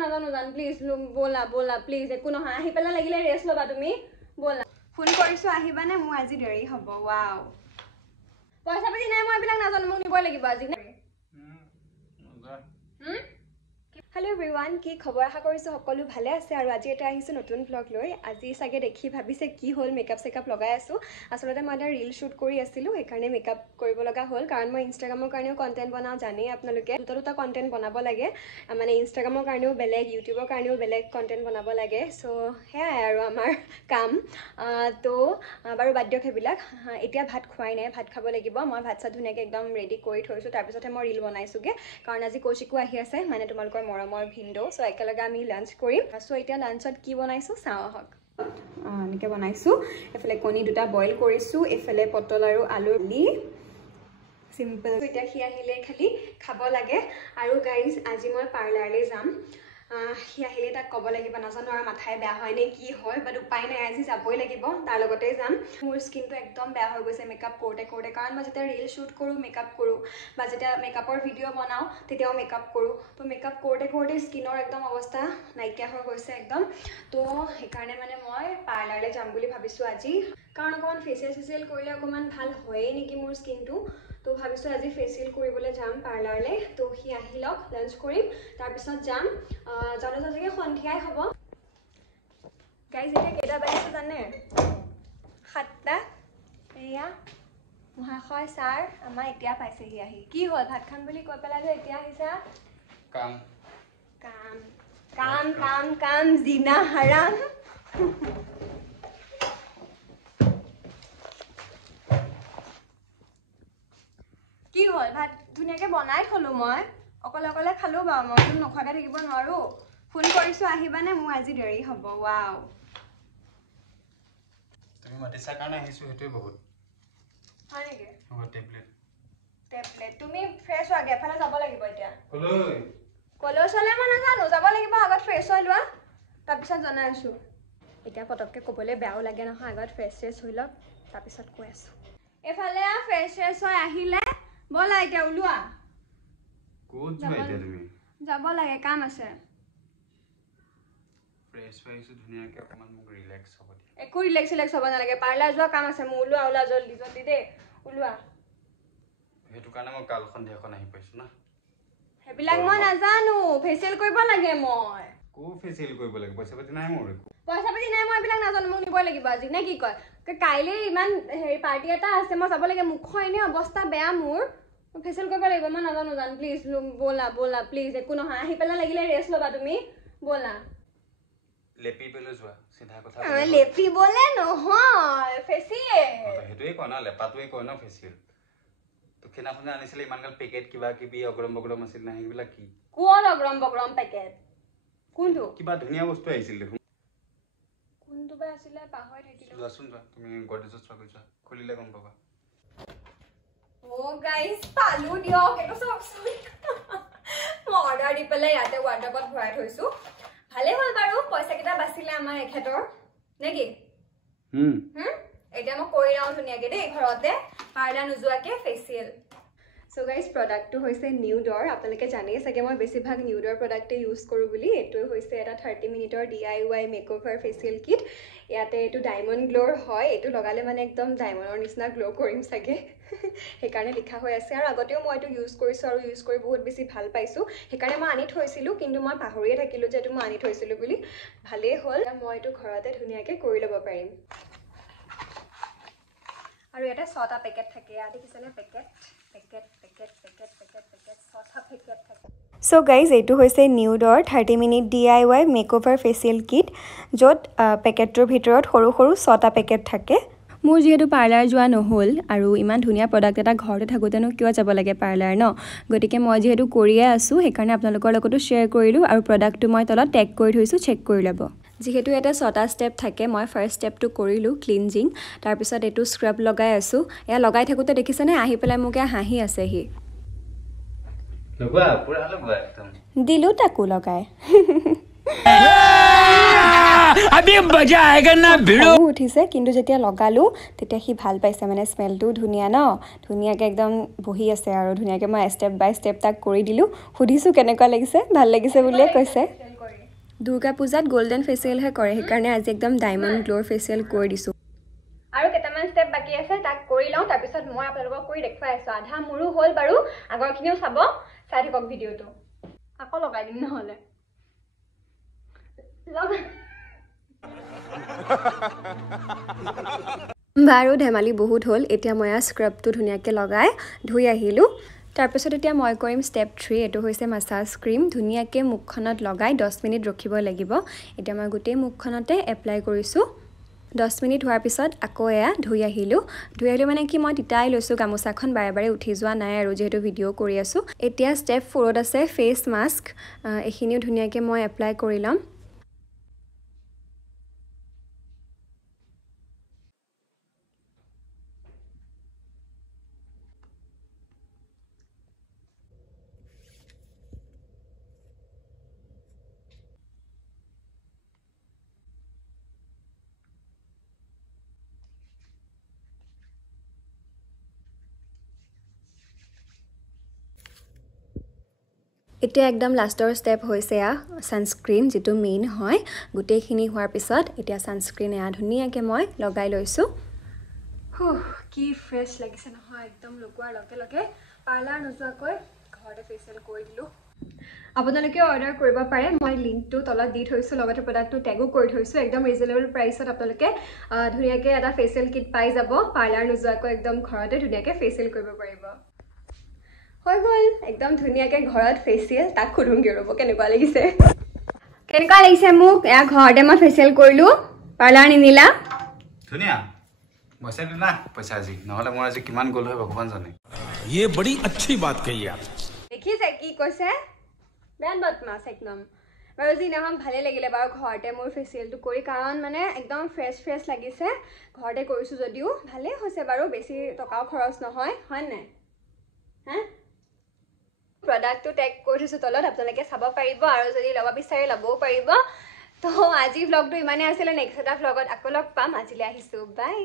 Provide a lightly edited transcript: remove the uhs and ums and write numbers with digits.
নাজানো জান প্লিজ বলা বলা প্লিজ একো নহয় আহি পেলা লাগিলে ৰেষ্ট লবা তুমি বলা ফোন কৰিছো আহিবানে মোৰ আজি দেৰি হ'ব ওয়াও পইচা পাতি নাই মই এইবিলাক নাজানো মোক নিবই লাগিব আজি Hello everyone, কি খবৰ আশা কৰিছো সকলো ভালে আছে আৰু আজি এটা আহিছো নতুন ব্লগ লৈ আজি সাগে দেখি ভাবিছে কি হল মেকআপ সেকআপ লগাই আছো আসলতে মই এটা ৰীল শুট কৰি আছিলো এই কাৰণে মেকআপ কৰিব লগা হল কাৰণ মই ইনষ্টাগ্ৰামৰ কাৰণেও কন্টেন্ট বনাও জানি আপোনালোকে দুটা কন্টেন্ট বনাব লাগে মানে ইনষ্টাগ্ৰামৰ কাৰণেও বেলেগ ইউটিউবৰ কাৰণেও বেলেগ কন্টেন্ট বনাব লাগে সো হেয়াই আৰু আমাৰ কাম তো বাৰু বাদ দিয়ক হেবিলাক এতিয়া ভাত খুৱাই নাই ভাত খাব লাগিব মই ভাত চাত ধুনীয়াকৈ একদম ৰেডি কৰি থৈছো তাৰ পিছতে মই ৰীল বনাইছোগে কাৰণ আজি কৌশিকো আহি আছে মানে তোমালোকৰ মৰমৰ ভিন্ডো সো একেলগে আমি লাঞ্চ কৰিম সো এতিয়া লাঞ্চত কি বনাইছো চাও হক এনেকৈ বনাইছো এফালে কণী দুটা বইল কৰিছো এফালে পটল আৰু আলু দি সিম্পল এতিয়া কি আহিলে খালি খাব লাগে আৰু গাইজ আজি মই পাৰ্লাৰলৈ যাম হি আহিলে তাক ক'ব লাগিব নাজানো আৰু মাথাই বেয়া হয় নে কি হয় বাট উপায় নাই আজি যাবই লাগিব তাৰ লগতে যাম মোৰ স্কিনটো একদম বেয়া হৈ গৈছে মেকআপ কৰোঁতে কৰোঁতে কাৰণ মই যেতিয়া ৰীল শ্বুট কৰোঁ মেকআপ কৰোঁ বা যেতিয়া মেকআপৰ ভিডিঅ' বনাওঁ তেতিয়াও মেকআপ কৰোঁ তো মেকআপ কৰোঁতে কৰোঁতে স্কিনৰ একদম অৱস্থা নাইকিয়া হৈ গৈছে একদম তো সেইকাৰণে মানে মই পাৰ্লাৰলৈ যাম বুলি ভাবিছোঁ আজি কাৰণ অকণমান ফেচিয়েল কৰিলে অকণমান ভাল হয়েই নেকি মোৰ স্কিনটো তো ভাবিছোঁ আজি ফেচিয়েল কৰিবলৈ যাম পাৰ্লাৰলৈ তো সি আহি লওক লাঞ্চ কৰিম তাৰপিছত যাম যাওঁতে যাওঁতে সন্ধিয়াই হ'ব গাইজ এতিয়া কেইটা বাজিছে জানে 7টা এয়া মহাশয় ছাৰ আমাৰ এতিয়া পাইছেহি আহি কি হ'ল ভাত খাম বুলি কৈ পেলাই যে এতিয়া আহিছা কাম কাম কাম কাম কাম জিনা হাৰাম কি হ'ল ভাত ধুনীয়াকৈ বনাই থলো মই অকলে অকলে খালো বাৰু মই নোখোৱাকৈ থাকিব নোৱাৰো ফোন কৰিছো আহিবানে মোৰ আজি দেৰি হ'ব ওয়াও তুমি মাতিছা কাৰণে আহিছো হেতুই বহুত হয় নেকি হ'ব টেবলেট তুমি ফ্ৰেছ হোৱাগে এফালে যাব লাগিব এতিয়া কলৈ চলে মই নাজানো যাব লাগিব আগত ফ্ৰেছ হৈ লোৱা তাৰপিছত জনাই আছো এতিয়া পটককৈ ক'বলৈ বেয়াও লাগে নহয় আগত ফ্ৰেছ হৈ লওক তাৰপিছত কৈ আছো এফালে ফ্ৰেছ হৈ আহিলে বলা এতিয়া ওলোৱা ক'ত যোৱা এতিয়া তুমি যাব লাগে কাম আছে ফ্ৰেছ হৈছো ধুনীয়াকৈ অকমান মোক ৰিলেক্স হ'ব দিয়া একো ৰিলেক্স হ'ব নালাগে পাৰ্লাৰ যোৱা কাম আছে মোৰ ওলোৱা জলদি জলদি দে ওলোৱা সেইটো কাৰণে মই কাল সন্ধিয়াখন আহি পাইছো না হেবিলাক মই নাজানো ফেচিয়েল কৰিব লাগে মই কো ফেচিয়েল কৰিব লাগে পইচা পাতি নাই মোৰ পইচা পাতি নাই মই এইবিলাক নাজানো মোক নিবই লাগিব আজি নে কি কয় কাইলে ইমান হেৰি পাৰ্টি এটা আছে মই যাব লাগে মুখৰ এনে অৱস্থা বেয়া মোৰ ফেচিয়েল কৰিব লাগিব মই নাজানো জান প্লিজ বলা বলা প্লিজ একো নহয় আহি পেলা লাগিলে ৰেষ্ট লবা তুমি বলা লেপি পেলে যোৱা সিধা কথা লেপি বলে নহয় ফেচিয়েল হেতুই কয় না লেপাটোই কয় না ফেচিয়েল তো কেনাখনে আনিছিলে ইমানগাল পেকেট কিবা কিবি অগ্ৰম বগ্ৰম আছিল না সেইবিলাক কি কোন অগ্ৰম বগ্ৰম পেকেট কোনটো কিবা ধুনীয়া বস্তু আহিছিল দেখোন কোনটো বা আছিলে পাহৰি থাকিলো যোৱাচোন যোৱা তুমি গডৰেজত চোৱা যোৱা খুলিলে গম পাবা ও গাইস পালু দিয়ক এটো চকচোন মই অৰ্ডাৰ দি পেলাই ইয়াতে ৱাৰ্ড্ৰবত ভৰাই থৈছো ভালে হ'ল বাৰু পইচা কিটা বাচিলে আমাৰ এখেতৰ নেকি এতিয়া মই কৰি ৰাও ধুনীয়াকৈ দেই ঘৰতে পাৰ্লাৰ নোযোৱাকে ফেচিয়েল সো গাইস প্ৰডাক্টটো হৈছে নিউডৰ আপোনালোকে জানেই চাগে মই বেছিভাগ নিউডৰ প্ৰডাক্টে ইউজ কৰোঁ বুলি এইটো হৈছে এটা 30 মিনিটৰ DIY মেকঅভাৰ ফেচিয়েল কিট ইয়াতে এইটো ডায়মণ্ড গ্লোৰ হয় এইটো লগালে মানে একদম ডায়মণ্ডৰ নিচিনা গ্লো কৰিম চাগে সেইকাৰণে লিখা হৈ আছে আৰু আগতেও মই এইটো ইউজ কৰিছোঁ আৰু ইউজ কৰি বহুত বেছি ভাল পাইছোঁ সেইকাৰণে মই আনি থৈছিলোঁ কিন্তু মই পাহৰিয়ে থাকিলোঁ যে এইটো মই আনি থৈছিলোঁ বুলি ভালেই হ'ল মই এইটো ঘৰতে ধুনীয়াকৈ কৰি ল'ব পাৰিম আৰু ইয়াতে 6টা পেকেট থাকে ইয়াত দেখিছেনে পেকেট সো গাইজ এইটো হৈছে নিউডৰ 30 minute DIY makeover facial kit য'ত পেকেটটোৰ ভিতৰত সৰু সৰু 6টা পেকেট থাকে মোৰ যিহেতু পাৰ্লাৰ যোৱা নহ'ল আৰু ইমান ধুনীয়া প্ৰডাক্ট এটা ঘৰতে থাকোঁতেনো কিয় যাব লাগে পাৰ্লাৰ ন গতিকে মই যিহেতু কৰিয়ে আছোঁ সেইকাৰণে আপোনালোকৰ লগতো শ্বেয়াৰ কৰিলোঁ আৰু প্ৰডাক্টটো মই তলত টেগ কৰি থৈছোঁ চেক কৰি ল'ব যিহেতু এটা 6টা ষ্টেপ থাকে মই ফাৰ্ষ্ট ষ্টেপটো কৰিলোঁ ক্লিনজিং তাৰপিছত এইটো স্ক্ৰাব লগাই আছোঁ এয়া লগাই থাকোঁতে দেখিছেনে আহি পেলাই মোক হাঁহি আছেহি লগোৱা পুৰা লগোৱা একদম দিলোঁ তাকো লগাই अभी मजा आएगा ना भिड़ो উঠিছে কিন্তু যেতিয়া লগালো তেতিয়া সি ভাল পাইছে মানে স্মেলটো ধুনীয়া ন ধুনীয়াকৈ একদম বহি আছে আৰু ধুনীয়াকৈ মই ষ্টেপ বাই ষ্টেপ তাক কৰি দিলোঁ সুধিছোঁ কেনেকুৱা লাগিছে ভাল লাগিছে বুলিয়ে কৈছে দুৰ্গা পূজাত গোল্ডেন ফেচিয়েলহে কৰে, সেইকাৰণে আজি একদম ডায়মণ্ড গ্লোৰ ফেচিয়েল কৰি দিছোঁ। আৰু কেইটামান ষ্টেপ বাকী আছে, তাক কৰি লওঁ, তাৰপিছত মই আপোনালোকক কৰি দেখুৱাই আছোঁ। আধা মোৰো হ'ল বাৰু, আগৰখিনিও চাব, চাই থাকক ভিডিঅ'টো। আকৌ লগাই দিম নহ'লে। বাৰু ধেমালি বহুত হ'ল, এতিয়া মই স্ক্ৰাবটো ধুনীয়াকৈ লগাই ধুই আহিলোঁ। তাৰপিছত এতিয়া মই কৰিম ষ্টেপ 3, এইটো হৈছে মাছাজ ক্ৰীম। ধুনীয়াকৈ মুখখনত লগাই 10 মিনিট ৰখিব লাগিব। এতিয়া মই গোটেই মুখখনতে এপ্লাই কৰিছোঁ। 10 মিনিট হোৱাৰ পিছত আকৌ এয়া ধুই আহিলোঁ মানে কি মই তিতাই লৈছোঁ, গামোচাখন বাৰে বাৰে উঠি যোৱা নাই আৰু, যিহেতু ভিডিঅ' কৰি আছোঁ। এতিয়া ষ্টেপ 4ত আছে ফেচ মাস্ক, এইখিনিও ধুনীয়াকৈ মই এপ্লাই কৰি ল'ম। এতিয়া একদম লাষ্টৰ ষ্টেপ হৈছে এয়া ছানস্ক্ৰীন, যিটো মেইন হয়। গোটেইখিনি হোৱাৰ পিছত এতিয়া ছানস্ক্ৰীন এয়া ধুনীয়াকৈ মই লগাই লৈছোঁ। কি ফ্ৰেছ লাগিছে নহয়, একদম লগোৱাৰ লগে লগে পাৰ্লাৰ নোযোৱাকৈ ঘৰতে ফেচিয়েল কৰি দিলোঁ। আপোনালোকে অৰ্ডাৰ কৰিব পাৰে, মই লিংকটো তলত দি থৈছোঁ, লগতে প্ৰডাক্টটো টেগো কৰি থৈছোঁ। একদম ৰিজনেবল প্ৰাইচত আপোনালোকে ধুনীয়াকৈ এটা ফেচিয়েল কিট পাই যাব। পাৰ্লাৰ নোযোৱাকৈ একদম ঘৰতে ধুনীয়াকৈ ফেচিয়েল কৰিব পাৰিব। হৈ গ'ল একদম ধুনীয়াকৈ ঘৰত ফেচিয়েল। তাক সোধোংগৈ ৰ'ব কেনেকুৱা লাগিছে। কেনেকুৱা লাগিছে মোক? এয়া ঘৰতে মই ফেচিয়েল কৰিলোঁ, পাৰ্লাৰ নিনিলা। ধুনীয়া, পইচা দিলা পইচা আজি, নহ'লে মোৰ আজি কিমান গ'ল হয় ভগৱান জানে। ये बड़ी अच्छी बात कही आप। দেখিছে কি কৈছে, বেয়া বদমাছ একদম। বাৰু যি নহওক ভালেই লাগিলে বাৰু ঘৰতে মোৰ ফেচিয়েলটো কৰি, কাৰণ মানে একদম ফ্ৰেছ লাগিছে। ঘৰতে কৰিছোঁ যদিও ভালেই হৈছে বাৰু, বেছি টকাও খৰচ নহয়, হয় নাই? হা, প্ৰডাক্টটো টেগ কৰি থৈছোঁ তলত, আপোনালোকে চাব পাৰিব, আৰু যদি ল'ব বিচাৰে ল'বও পাৰিব। তো আজি ভ্লগটো ইমানেই আছিলে, নেক্সট এটা ভ্লগত আকৌ লগ পাম। আজিলৈ আহিছোঁ, বাই।